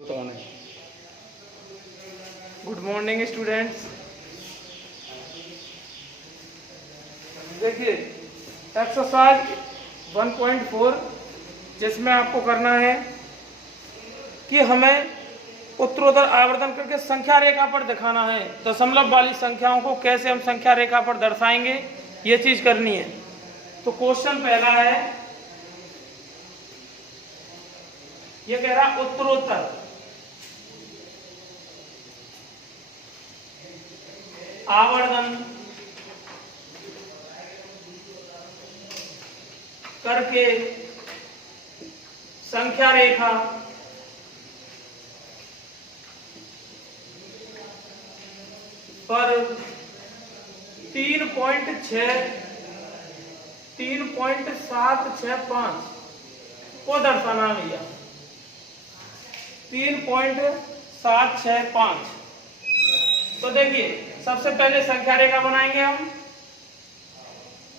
Good morning students. देखिए exercise 1.4 जिसमें आपको करना है कि हमें उत्तरोत्तर आवर्धन करके संख्या रेखा पर दिखाना है। दशमलव वाली संख्याओं को कैसे हम संख्या रेखा पर दर्शाएंगे, ये चीज करनी है। तो क्वेश्चन पहला है, ये कह रहा उत्तरोत्तर आवर्धन करके संख्या रेखा पर 3.765 को दर्शाना है भैया। 3.765। तो देखिए सबसे पहले संख्या रेखा बनाएंगे हम।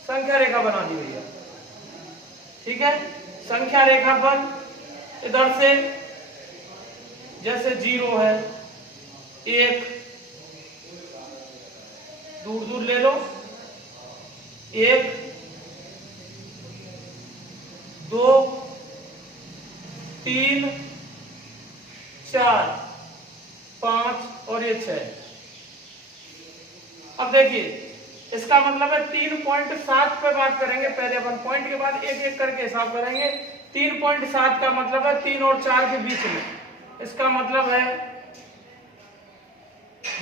संख्या रेखा बना दी भैया, ठीक है। संख्या रेखा पर इधर से जैसे 0 है, 1 दूर दूर ले लो, 1 2 3 4 5 और ये 6। अब देखिए इसका मतलब है 3.7 पे बात करेंगे। पहले अपन पॉइंट के बाद एक एक करके हिसाब करेंगे। 3.7 का मतलब है 3 और 4 के बीच में। इसका मतलब है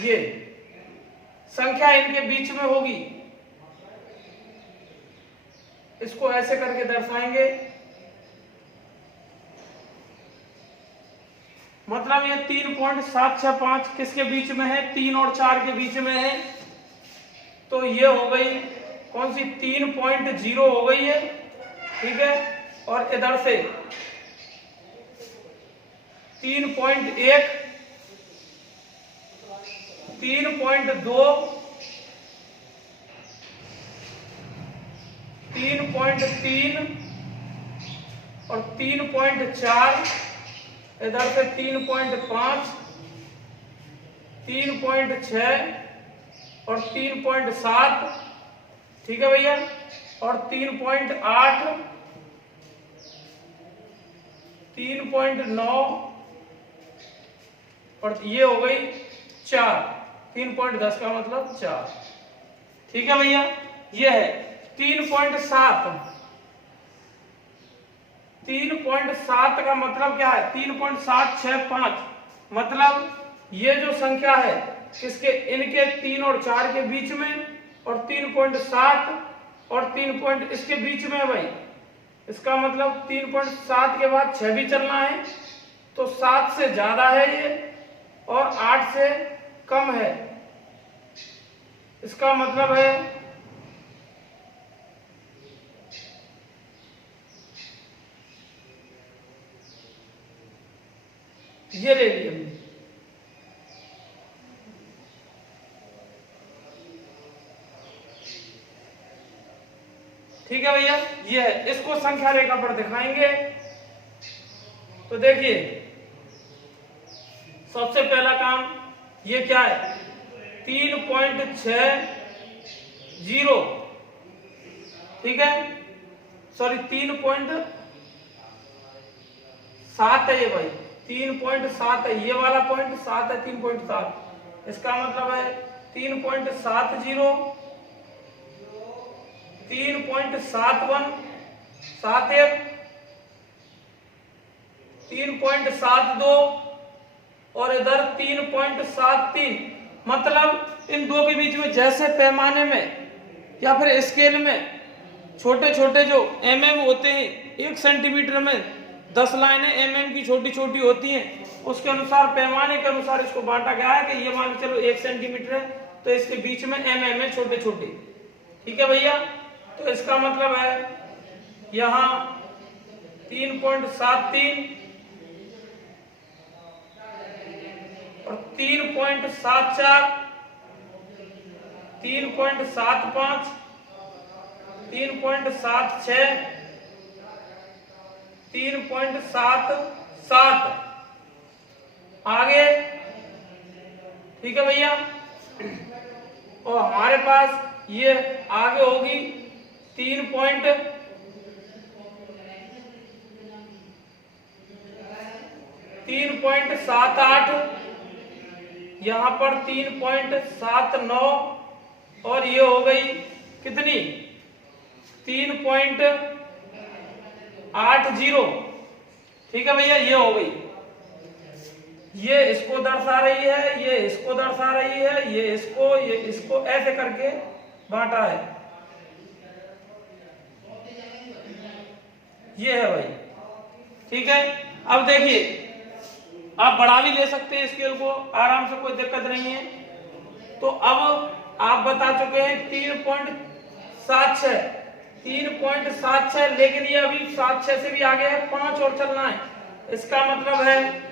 ये संख्या इनके बीच में होगी, इसको ऐसे करके दर्शाएंगे। मतलब ये 3.765 किसके बीच में है? 3 और 4 के बीच में है। तो ये हो गई कौन सी? 3.0 हो गई है, ठीक है। और इधर से 3.1 3.2 3.3 और 3.4, इधर से 3.5 3.6 और 3.7, ठीक है भैया। और 3.8 3.9 और ये हो गई 4। 3.10 का मतलब 4, ठीक है भैया। ये है 3.7। 3.7 का मतलब क्या है? 3.765 मतलब ये जो संख्या है किसके? इनके 3 और 4 के बीच में, और 3.7 और 3 इसके बीच में है भाई। इसका मतलब 3.7 के बाद 6 भी चलना है, तो 7 से ज्यादा है ये और 8 से कम है। इसका मतलब है ये ले लिया हमने। ठीक है भैया, ये है। इसको संख्या रेखा पर दिखाएंगे। तो देखिए सबसे पहला काम ये क्या है? 3.60, ठीक है। सॉरी 3.7 है ये भाई। 3.7 है ये वाला पॉइंट, 7 है 3.7। इसका मतलब है 3.70 3.71 71 3.72 और इधर 3.73। मतलब इन दो के बीच में जैसे पैमाने में या फिर स्केल में छोटे छोटे जो mm होते हैं, 1 सेंटीमीटर में 10 लाइनें mm की छोटी छोटी होती हैं, उसके अनुसार पैमाने के अनुसार इसको बांटा गया है कि ये मान के चलो 1 सेंटीमीटर है तो इसके बीच में mm है छोटे छोटे, ठीक है भैया। तो इसका मतलब है यहाँ 3.73 और 3.74 3.75 3.76 3.77 आगे, ठीक है भैया। और हमारे पास ये आगे होगी 3.78, यहां पर 3.79 और ये हो गई कितनी 3.80, ठीक है भैया। ये हो गई, ये इसको दर्शा रही है, ये इसको दर्शा रही है, ये इसको ऐसे करके बांटा है। ये है भाई, ठीक है। अब देखिए, आप बढ़ा भी ले सकते हैं स्केल को आराम से, कोई दिक्कत नहीं है। तो अब आप बता चुके हैं 3.76, लेकिन ये अभी 7.6 से भी आगे है, 5 और चलना है। इसका मतलब है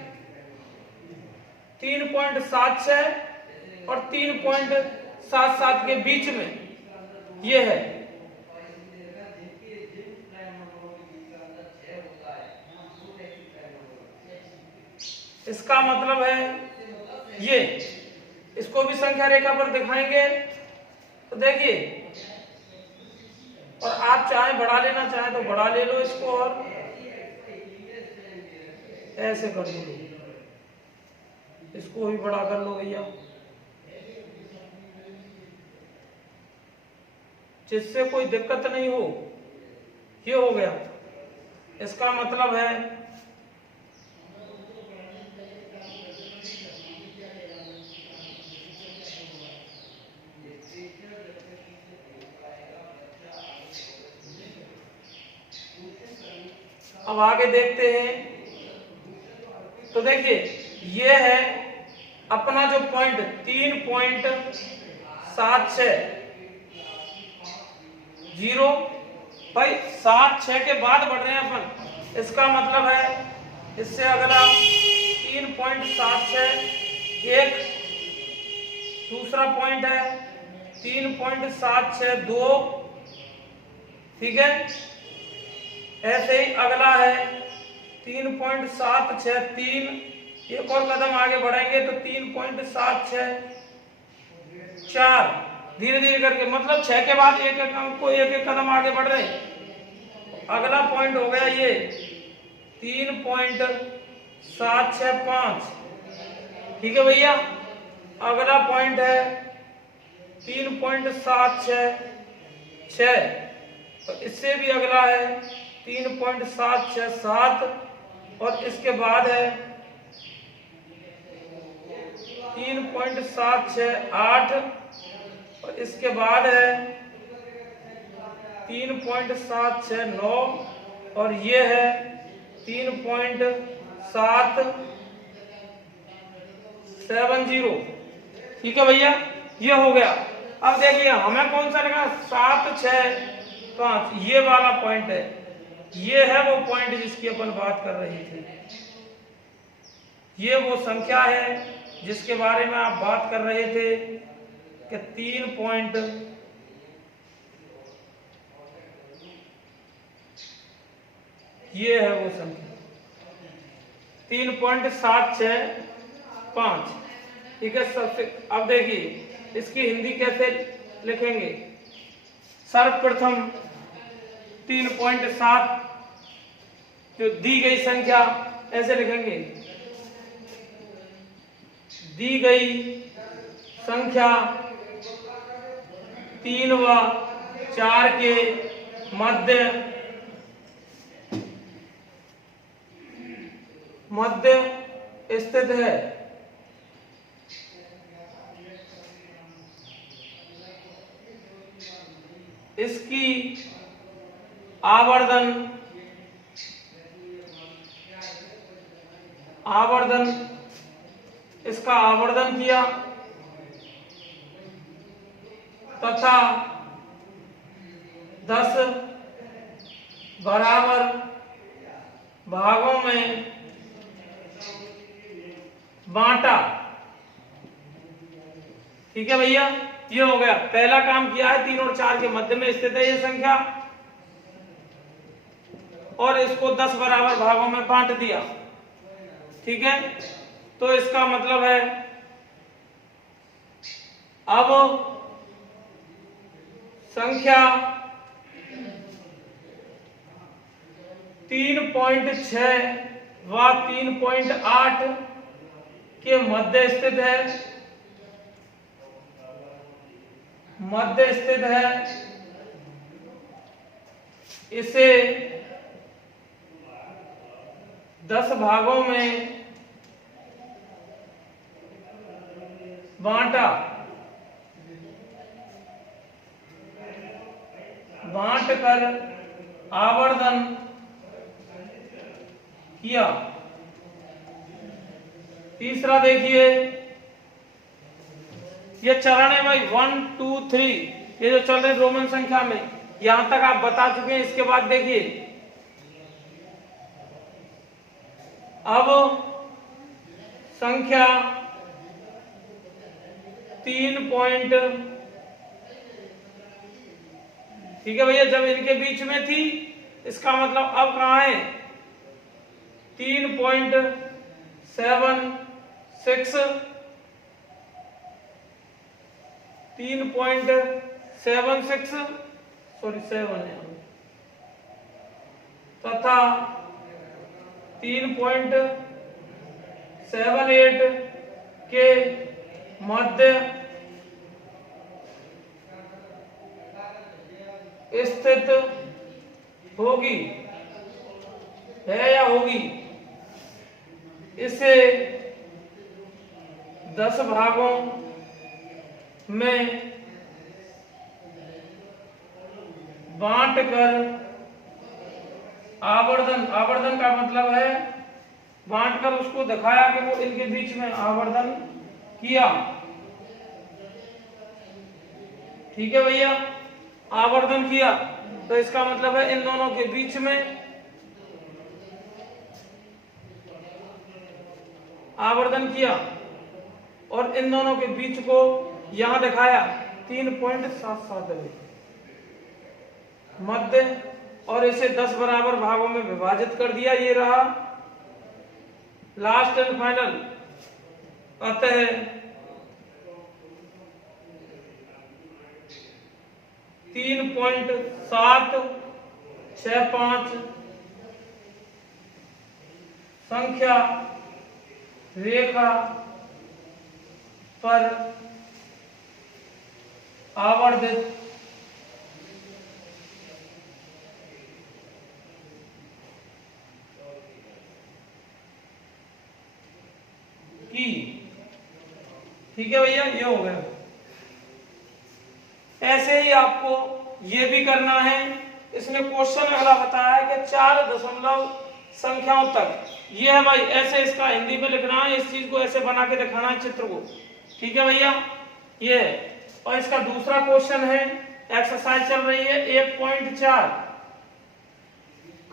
3.76 और 3.77 के बीच में ये है। इसका मतलब है ये, इसको भी संख्या रेखा पर दिखाएंगे तो देखिए। और आप चाहे बढ़ा लेना चाहे तो बढ़ा ले लो इसको, और ऐसे कर लो, इसको भी बड़ा कर लो भैया, जिससे कोई दिक्कत नहीं हो। ये हो गया। इसका मतलब है अब आगे देखते हैं। तो देखिए, ये है अपना जो पॉइंट 3.76 भाई, 7.6 के बाद बढ़ रहे हैं अपन। इसका मतलब है इससे अगला 3.76 एक दूसरा पॉइंट है, 3.762, ठीक है। ऐसे ही अगला है 3.763, एक और कदम आगे बढ़ेंगे तो 3.764, धीरे धीरे करके, मतलब 6 के बाद एक एक अंक को एक एक कदम आगे बढ़ रहे हैं। अगला पॉइंट हो गया ये 3.765, ठीक है भैया। अगला पॉइंट है 3.766, तो इससे भी अगला है 3.767, और इसके बाद है 3.768, और इसके बाद है 3.769, और ये है 3.770, ठीक है भैया। ये हो गया। अब देखिए हमें कौन सा लगा, 765, ये वाला पॉइंट है। ये है वो पॉइंट जिसकी अपन बात कर रहे थे। ये वो संख्या है जिसके बारे में आप बात कर रहे थे कि 3 पॉइंट, ये है वो संख्या 3.765, ठीक है। सबसे अब देखिए इसकी हिंदी कैसे लिखेंगे। सर्वप्रथम 3.7 जो दी गई संख्या ऐसे लिखेंगे, दी गई संख्या 3 व 4 के मध्य स्थित है। इसकी इसका आवर्धन किया तथा 10 बराबर भागों में बांटा, ठीक है भैया। ये हो गया, पहला काम किया है। 3 और 4 के मध्य में स्थित है ये संख्या, और इसको 10 बराबर भागों में बांट दिया, ठीक है। तो इसका मतलब है अब संख्या 3.6 व 3.8 के मध्य स्थित है, इसे 10 भागों में बांट कर आवर्धन किया। तीसरा देखिए, ये चरण है भाई 1 2 3, ये जो चल रहे रोमन संख्या में, यहां तक आप बता चुके हैं। इसके बाद देखिए अब संख्या 3 ठीक है भैया, जब इनके बीच में थी, इसका मतलब अब कहां है 3.76 सॉरी 7 है, तथा 3.78 के मध्य स्थित होगी, है या होगी। इसे 10 भागों में बांट कर आवर्धन का मतलब है बांट कर उसको दिखाया कि वो इनके बीच में आवर्धन किया। ठीक है भैया, आवर्धन किया तो इसका मतलब है इन दोनों के बीच में आवर्धन किया और इन दोनों के बीच को यहां दिखाया 3.77 मध्य, और इसे 10 बराबर भागों में विभाजित कर दिया। ये रहा लास्ट एंड फाइनल। अतः 3.765 संख्या रेखा पर आवर्धित की। ठीक है भैया, ये हो गया। ऐसे ही आपको ये भी करना है। इसने क्वेश्चन अगला बताया है कि 4 दशमलव संख्याओं तक, ये है भाई, ऐसे इसका हिंदी में लिखना है, इस चीज को ऐसे बना के दिखाना है चित्र को। ठीक है भैया, ये। और इसका दूसरा क्वेश्चन है, एक्सरसाइज चल रही है 1.4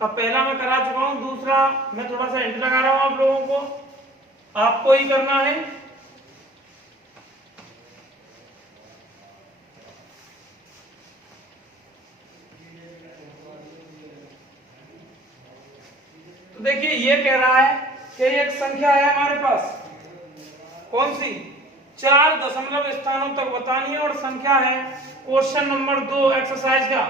का, पहला मैं करा चुका हूं, दूसरा मैं थोड़ा सा हिंट लगा रहा हूं आप लोगों को, आपको ही करना है। तो देखिए ये कह रहा है कि एक संख्या है हमारे पास, कौन सी, 4 दशमलव स्थानों तक बतानी है, और संख्या है क्वेश्चन नंबर 2 एक्सरसाइज का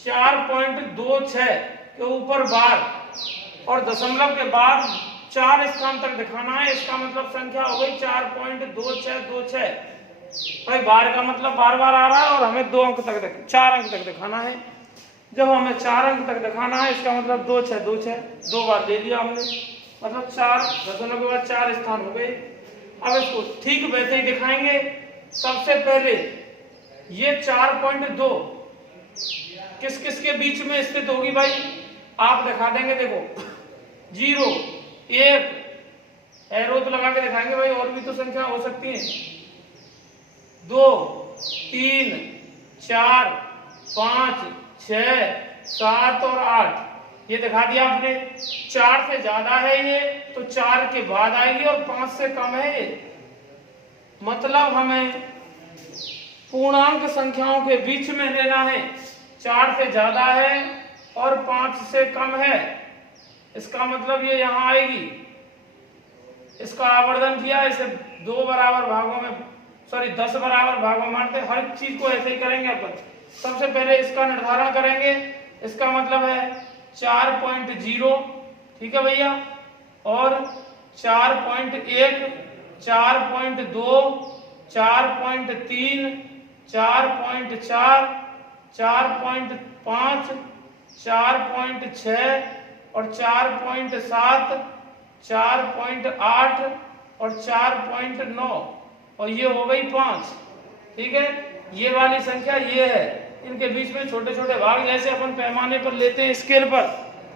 4.26 के ऊपर बार और दशमलव के बाद 4 स्थान तक दिखाना है। इसका मतलब संख्या हो गई 4.2626। भाई बार का मतलब बार बार आ रहा है और हमें 4 अंक तक दिखाना है। जब हमें 4 अंक तक दिखाना है, इसका मतलब 2626 2 बार ले लिया हमने, मतलब 4 दशमलव के बाद 4 स्थान हो गए। अब इसको ठीक वैसे ही दिखाएंगे। सबसे पहले ये 4.2 किस किस के बीच में स्थित होगी भाई, आप दिखा देंगे। देखो 0 1 एरो तो लगा के दिखाएंगे भाई, और भी तो संख्या हो सकती है, 2 3 4 5 6 7 और 8 ये दिखा दिया आपने। 4 से ज्यादा है ये तो 4 के बाद आएगी, और 5 से कम है ये, मतलब हमें पूर्णांक संख्याओं के बीच में लेना है। 4 से ज्यादा है और 5 से कम है, इसका मतलब ये यहां आएगी। इसका आवर्धन किया, इसे 2 बराबर भागों में 10 बराबर भागों में बांटते। हर चीज को ऐसे ही करेंगे अपन। सबसे पहले इसका निर्धारण करेंगे। इसका मतलब है 4.0, ठीक है भैया, और 4.1, 4.2, 4.3, 4.4, 4.5, 4.6 और 4.7, 4.8 और 4.9 और ये हो गई 5। ठीक है, ये वाली संख्या ये है। इनके बीच में छोटे छोटे भाग जैसे अपन पैमाने पर लेते हैं, स्केल पर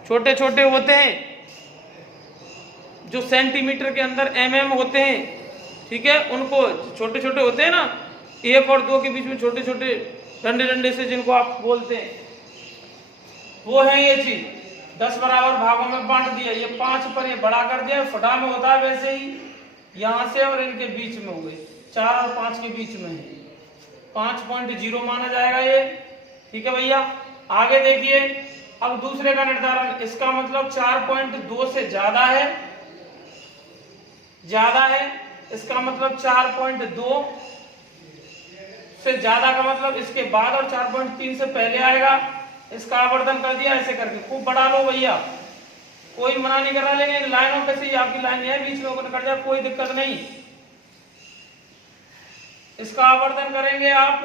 छोटे छोटे होते हैं जो सेंटीमीटर के अंदर mm होते हैं। ठीक है, उनको छोटे छोटे होते हैं ना, 1 और 2 के बीच में छोटे छोटे डंडे डंडे से जिनको आप बोलते हैं, वो है ये चीज। 10 बराबर भागों में बांट दिया, ये 5 पर ये बड़ा कर दिया, फटा में होता है वैसे ही यहां से और इनके बीच में हो गए, 4 और 5 के बीच में है, 5.0 माना जाएगा ये। ठीक है भैया, आगे देखिए। अब दूसरे का निर्धारण, इसका मतलब 4.2 से ज्यादा है, इसका मतलब 4.2 से ज्यादा का मतलब इसके बाद और 4.3 से पहले आएगा। इसका आवर्धन कर दिया ऐसे करके, खूब बढ़ा लो भैया, कोई मना नहीं करा, लेकिन लाइनों पे से आपकी लाइन है, बीच में कट जाए कोई दिक्कत नहीं। इसका आवर्धन करेंगे आप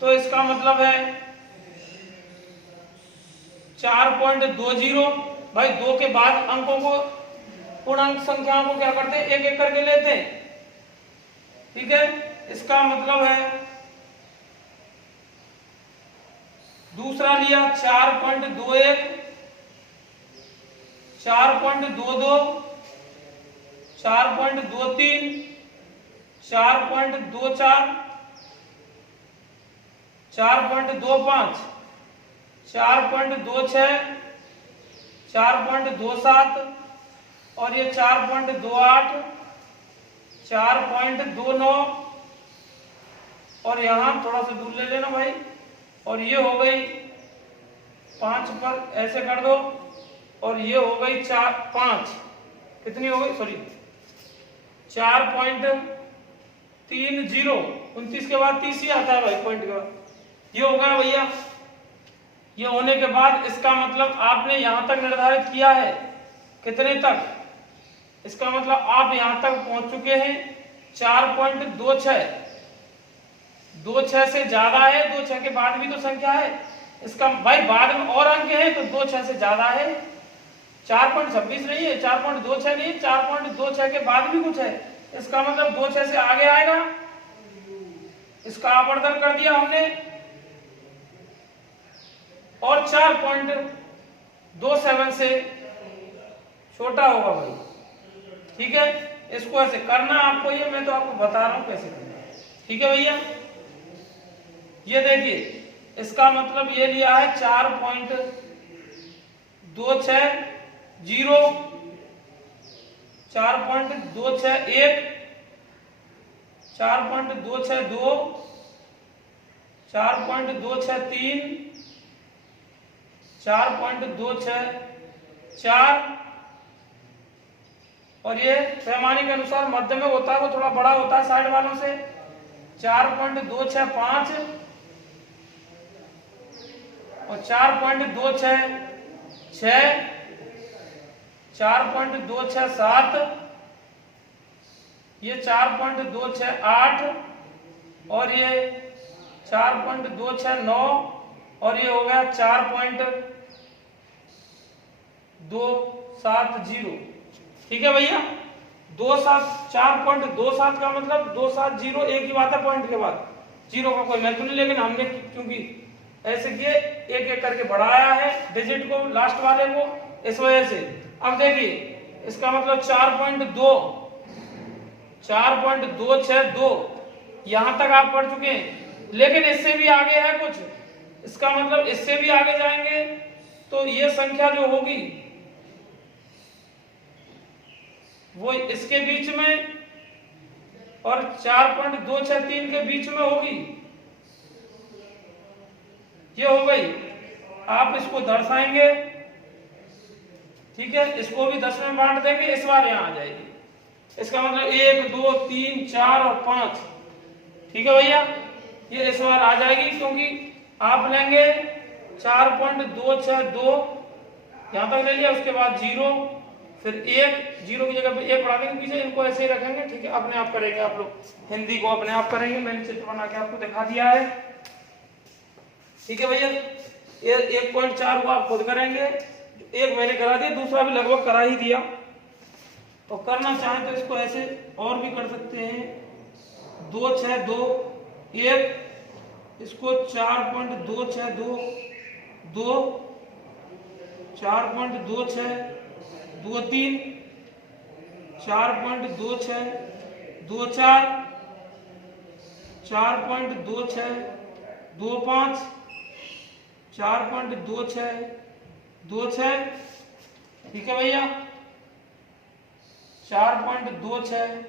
तो इसका मतलब है 4.20। भाई 2 के बाद अंकों को, पूर्णांक संख्याओं को क्या करते हैं, एक एक करके लेते हैं। ठीक है, इसका मतलब है दूसरा लिया 4.21, 4.22, 4.23, 4.24, 4.25, 4.26, 4.27 और ये 4.28, 4.29 और यहाँ थोड़ा सा दूर ले लेना भाई, और ये हो गई 5 पर ऐसे कर दो, और ये हो गई 5 कितनी हो गई, सॉरी 4.30। 29 के बाद 30 ही आता है भाई, पॉइंट के बाद ये होगा भैया। ये होने के बाद इसका मतलब आपने यहां तक निर्धारित किया है, कितने तक, इसका मतलब आप यहां तक पहुंच चुके हैं 4.26। 26 से ज्यादा है, 26 के बाद भी तो संख्या है, इसका भाई बाद में और अंक है तो 26 से ज्यादा है, 4.26 नहीं है, 4.26 नहीं है, 4.26 के बाद भी कुछ है, इसका मतलब 26 से आगे आएगा। इसका आवर्धन कर दिया हमने और 4.27 से छोटा होगा भाई। ठीक है, इसको ऐसे करना आपको, ये मैं तो आपको बता रहा हूं कैसे करना। ठीक है भैया, ये देखिए इसका मतलब ये लिया है 4.260, 4.261, 4.262, 4.263, 4.264 और ये पैमाने के अनुसार मध्य में होता है, वो थोड़ा बड़ा होता है साइड वालों से, 4.265 और 4.266, 4.267, ये 4.268 और ये 4.269 और ये हो गया 4.270। ठीक है भैया, 4.27 का मतलब 270 एक ही बात है, पॉइंट के बाद जीरो का कोई महत्व नहीं, लेकिन हमने क्योंकि ऐसे किए एक एक करके बढ़ाया है डिजिट को, लास्ट वाले को, इस वजह से। अब देखिए इसका मतलब 4.262 यहां तक आप पढ़ चुके हैं, लेकिन इससे भी आगे है कुछ, इसका मतलब इससे भी आगे जाएंगे तो ये संख्या जो होगी वो इसके बीच में और 4.263 के बीच में होगी, ये हो गई। आप इसको दर्शाएंगे, ठीक है, इसको भी 10 में बांट देंगे, इस बार यहां आ जाएगी। इसका मतलब 1 2 3 4 और 5। ठीक है भैया, ये इस बार आ जाएगी क्योंकि आप लेंगे 4.262 यहां तक ले लिया, उसके बाद 0 फिर 1, 0 की जगह पे 1 बढ़ा देंगे पीछे, इनको ऐसे ही रखेंगे। ठीक है, अपने आप करेंगे, आप लोग हिंदी को अपने आप करेंगे, मैंने चित्र बना के आपको दिखा दिया है। ठीक है भैया, ये 1.4 को आप खुद करेंगे, एक मैंने करा दिया, दूसरा भी लगभग करा ही दिया। तो करना चाहें तो इसको ऐसे और भी कर सकते हैं, 2 6 2 1, इसको 4.262 2 4.26 2 3 4.26 2 4 4.26 2 5 4.26 2 6। ठीक है भैया, 4.26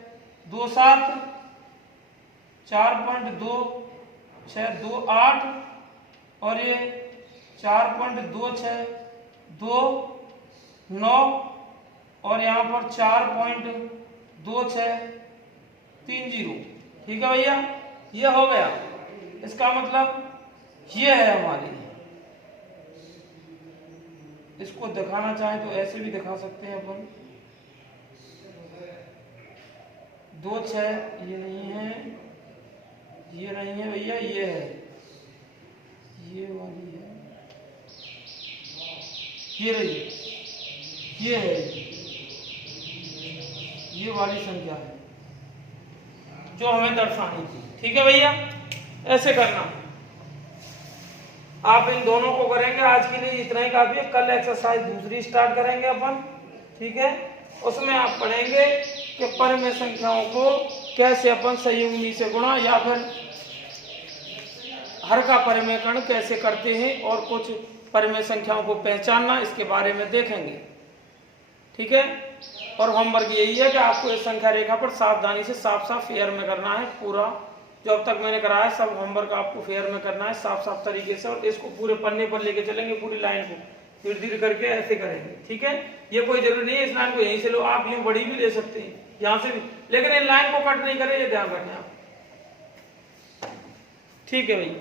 2 7 4.26 2 8 और ये 4.26 2 9 और यहाँ पर 4.2630। ठीक है भैया, ये हो गया। इसका मतलब ये है हमारी, इसको दिखाना चाहें तो ऐसे भी दिखा सकते हैं अपन। 2 6 ये नहीं है, ये नहीं है भैया, ये है, ये वाली है, ये रही, ये है, ये वाली संख्या है जो हमें दर्शानी थी। ठीक है भैया, ऐसे करना। आप इन दोनों को करेंगे, आज के लिए इतना ही काफी है। कल एक्सरसाइज दूसरी स्टार्ट करेंगे अपन। ठीक है, उसमें आप पढ़ेंगे कि परिमेय संख्याओं को कैसे अपन संयुग्मी से गुणा या फिर हर का परिमेयकरण कैसे करते हैं और कुछ परिमेय संख्याओं को पहचानना, इसके बारे में देखेंगे। ठीक है, और होमवर्क यही है कि आपको इस संख्या रेखा पर सावधानी से साफ साफ फेयर में करना है। पूरा जो अब तक मैंने कराया सब होमवर्क आपको फेयर में करना है साफ साफ तरीके से, और इसको पूरे पन्ने पर लेके चलेंगे, पूरी लाइन को धीरे धीरे करके ऐसे करेंगे। ठीक है, ये कोई जरूरी नहीं है इस लाइन को यहीं से लो, आप यूं बड़ी भी ले सकते हैं यहां से भी, लेकिन इन लाइन को कट नहीं करें, ये ध्यान रखें आप। ठीक है भाई।